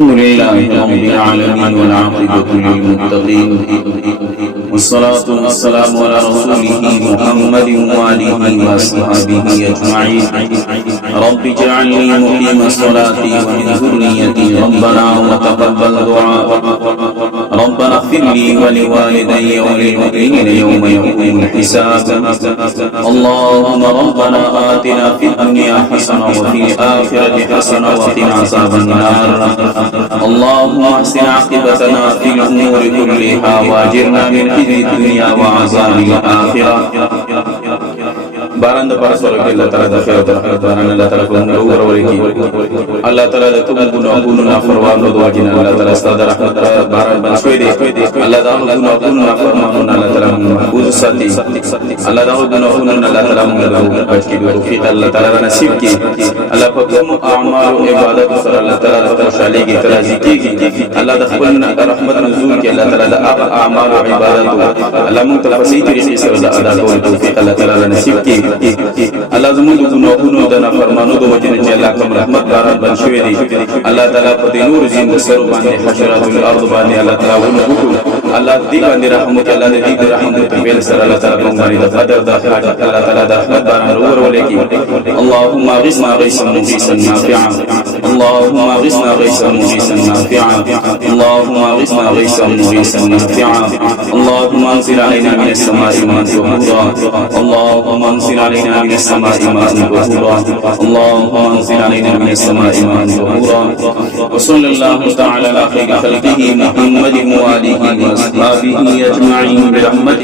الحمد لله رب العالمين والعاقبة للمتقين والصلاة والسلام على رسوله محمد وآله وصحبه أجمعين رب اجعلني مقيم الصلاة ومن ذريتي ربنا وتقبل دعاء ربنا اغفر لي ولوالدي وللمؤمنين يوم يقوم الحساب اللهم ربنا آتنا في الدنيا حسنة وفي الآخرة حسنة وقنا عذاب النار اللهم احسن عاقبتنا في الأمور كلها واجرنا من خزي الدنيا وعذاب الآخرة باران para solo que Allah Taala da khairat rahmat baran Allah Taala ko ngawar wariki Allah Taala da tumu guna na farwano do wajina Allah Taala sada rahmat baran ban suede Allah da guna na farmano Allah Taala mahfuz sati Allah da guna Allah Taala ngadu ajki do fi Allah Taala nasib ki Allah fakum a'mal ibadat Allah Taala da shali ki taraziki Allah da khulna rahmat nuzul ki Allah Taala da a'mal ibadat Allah mutafassit rizqi sada ada ko tawfiq Allah Taala nasib ki Allah زمون گناهونو دنا فرمانو دو وجنه چې الله کوم رحمت باران بن شوی دی الله تعالی په دې نور زین سر باندې حشرات الارض باندې الله تعالی ونغو الله دې باندې رحمت الله دې رحمت په بیل سره الله تعالی کوم باندې د قدر د اخرت الله تعالی د رحمت باران ور ولکی اللهم اغثنا غيثا مغيثا نافعا اللهم اغثنا غيثا مغيثا نافعا اللهم اغثنا غيثا مغيثا نافعا اللهم انزل علينا من السماء ماء طهورا اللهم انزل علينا من السماء ماء طهورا اللهم انزل علينا من السماء ماء طهورا وصلى الله تعالى على خير خلقه محمد وآله وأصحابه أجمعين برحمته